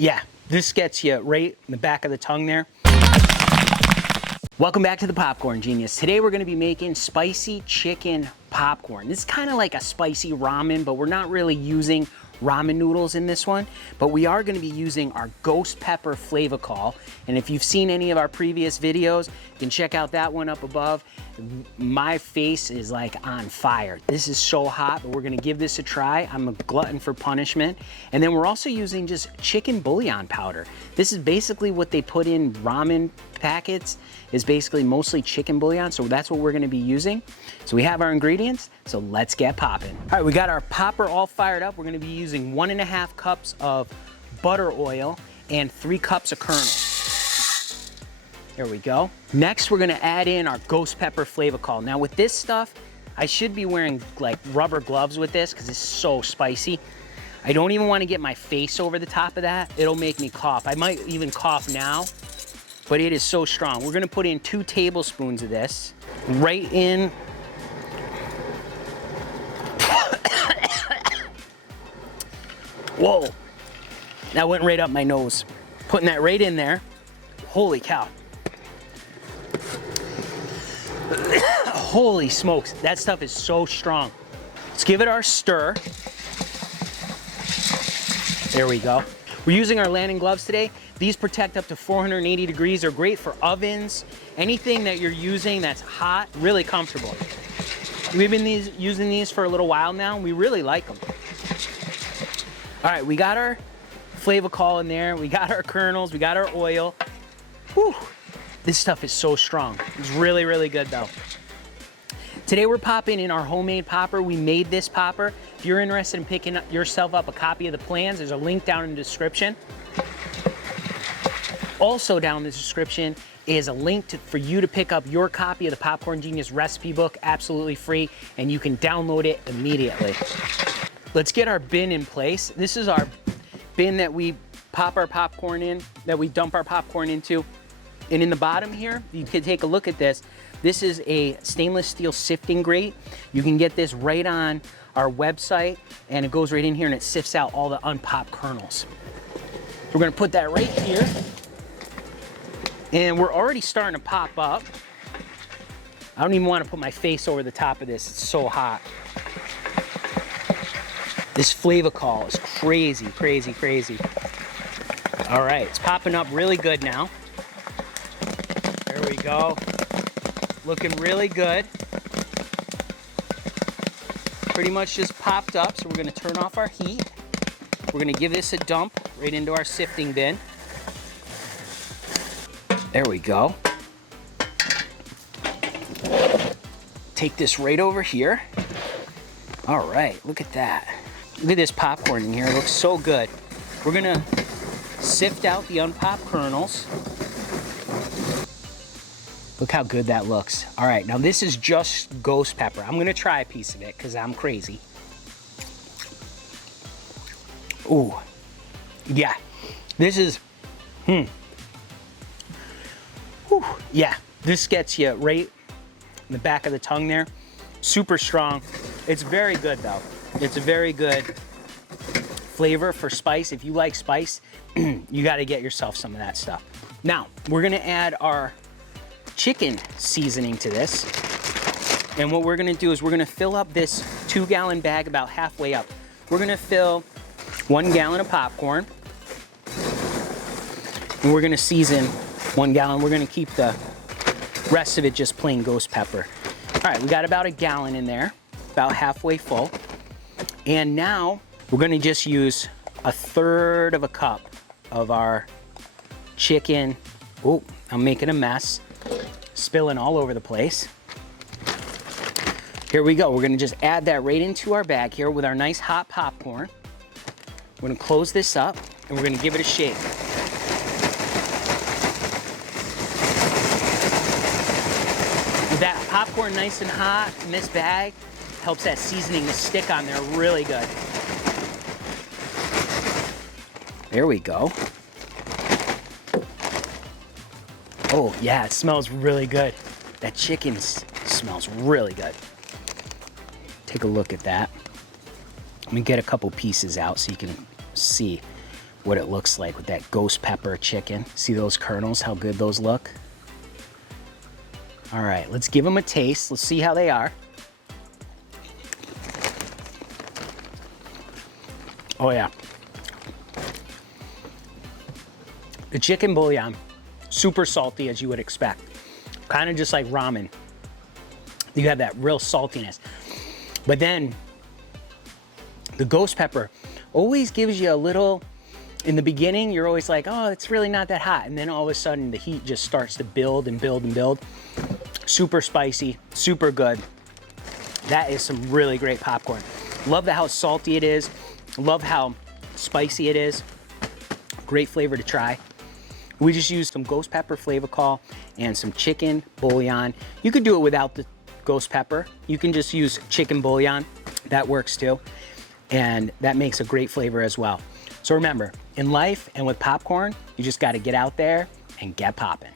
Yeah, this gets you right in the back of the tongue there. Welcome back to the Popcorn Genius. Today we're gonna be making spicy chicken popcorn. This is kind of like a spicy ramen, but we're not really using ramen noodles in this one, but we are gonna be using our ghost pepper flavacol. And if you've seen any of our previous videos, you can check out that one up above. My face is like on fire. This is so hot, but we're gonna give this a try. I'm a glutton for punishment. And then we're also using just chicken bullion powder. This is basically what they put in ramen packets, is basically mostly chicken bullion, so that's what we're gonna be using. So we have our ingredients, so let's get popping. All right, we got our popper all fired up. We're gonna be using 1.5 cups of butter oil and 3 cups of kernels. There we go. Next, we're gonna add in our ghost pepper flavacol. Now with this stuff, I should be wearing like rubber gloves with this because it's so spicy. I don't even wanna get my face over the top of that. It'll make me cough. I might even cough now, but it is so strong. We're gonna put in 2 tablespoons of this right in. Whoa, that went right up my nose. Putting that right in there. Holy cow. Holy smokes, that stuff is so strong. Let's give it our stir. There we go. We're using our landing gloves today. These protect up to 480 degrees. They're great for ovens, anything that you're using that's hot, really comfortable. We've been using these for a little while now, and we really like them. All right, we got our flavacol in there, we got our kernels, we got our oil. Whew, this stuff is so strong. It's really, really good though. Today we're popping in our homemade popper. We made this popper. If you're interested in picking yourself up a copy of the plans, there's a link down in the description. Also down in the description is a link for you to pick up your copy of the Popcorn Genius recipe book, absolutely free, and you can download it immediately. Let's get our bin in place. This is our bin that we pop our popcorn in, that we dump our popcorn into. And in the bottom here, you can take a look at this. This is a stainless steel sifting grate. You can get this right on our website, and it goes right in here and it sifts out all the unpopped kernels. So we're gonna put that right here. And we're already starting to pop up. I don't even want to put my face over the top of this. It's so hot. This flavacol is crazy, crazy, crazy. All right, it's popping up really good now. There we go. Looking really good. Pretty much just popped up, so we're gonna turn off our heat. We're gonna give this a dump right into our sifting bin. There we go. Take this right over here. All right, look at that. Look at this popcorn in here, it looks so good. We're gonna sift out the unpopped kernels. Look how good that looks. All right, now this is just ghost pepper. I'm gonna try a piece of it because I'm crazy. Ooh, yeah, this is, Whew. Yeah, this gets you right in the back of the tongue there. Super strong. It's very good though. It's a very good flavor for spice. If you like spice, you gotta get yourself some of that stuff. Now, we're gonna add our chicken seasoning to this. And what we're gonna do is we're gonna fill up this 2-gallon bag about halfway up. We're gonna fill 1 gallon of popcorn. And we're gonna season 1 gallon. We're gonna keep the rest of it just plain ghost pepper. All right, we got about 1 gallon in there, about halfway full. And now we're gonna just use 1/3 of a cup of our chicken. Oh, I'm making a mess, spilling all over the place. Here we go. We're gonna just add that right into our bag here with our nice hot popcorn. We're gonna close this up and we're gonna give it a shake. With that popcorn nice and hot in this bag, helps that seasoning to stick on there really good. There we go. Oh yeah, it smells really good. That chicken smells really good. Take a look at that. Let me get a couple pieces out so you can see. what it looks like with that ghost pepper chicken. See those kernels, how good those look? All right, let's give them a taste. Let's see how they are. Oh yeah. The chicken bouillon, super salty as you would expect. Kind of just like ramen. You have that real saltiness. But then the ghost pepper always gives you a little, in the beginning, you're always like, oh, it's really not that hot. And then all of a sudden the heat just starts to build and build and build. Super spicy, super good. That is some really great popcorn. Love how salty it is. Love how spicy it is. Great flavor to try. We just used some ghost pepper flavacol and some chicken bouillon. You could do it without the ghost pepper. You can just use chicken bouillon. That works too. And that makes a great flavor as well. So remember, in life and with popcorn, you just got to get out there and get popping.